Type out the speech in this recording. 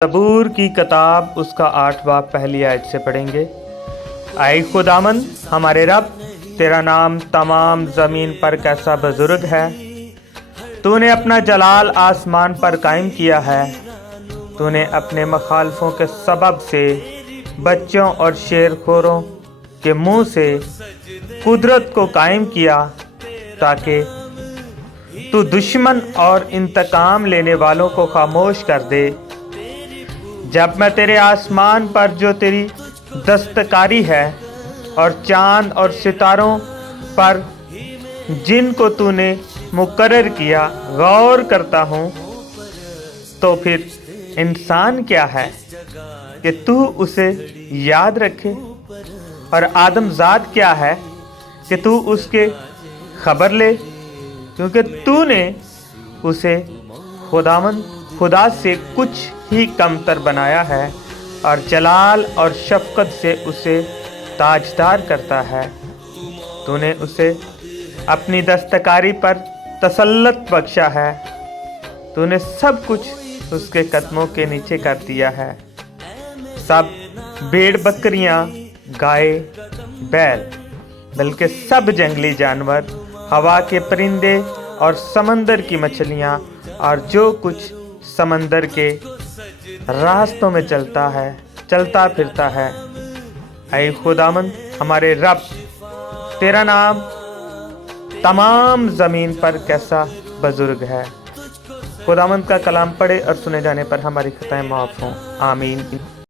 ज़बूर की किताब उसका 8 बाब पहली आयत से पढ़ेंगे। आए खुदावंद हमारे रब, तेरा नाम तमाम ज़मीन पर कैसा बुजुर्ग है। तूने अपना जलाल आसमान पर कायम किया है। तूने अपने मखालफों के सबब से बच्चों और शेरखोरों के मुंह से कुदरत को कायम किया, ताकि तू दुश्मन और इंतकाम लेने वालों को खामोश कर दे। जब मैं तेरे आसमान पर जो तेरी दस्तकारी है और चांद और सितारों पर जिनको तूने मुकर्रर किया गौर करता हूँ, तो फिर इंसान क्या है कि तू उसे याद रखे, और आदमजात क्या है कि तू उसके खबर ले, क्योंकि तूने उसे खुदा से कुछ ही कमतर बनाया है और जलाल और शफ़क़त से उसे ताजदार करता है। तूने उसे अपनी दस्तकारी पर तसल्लुत बख्शा है। तूने सब कुछ उसके कदमों के नीचे कर दिया है। सब भेड़ बकरियां, गाय, बैल, बल्कि सब जंगली जानवर, हवा के परिंदे और समंदर की मछलियां और जो कुछ समंदर के रास्तों में चलता फिरता है। ऐ खुदावंद हमारे रब, तेरा नाम तमाम ज़मीन पर कैसा बुजुर्ग है। खुदावंद का कलाम पढ़े और सुने जाने पर हमारी खताएं माफ़ हों। आमीन।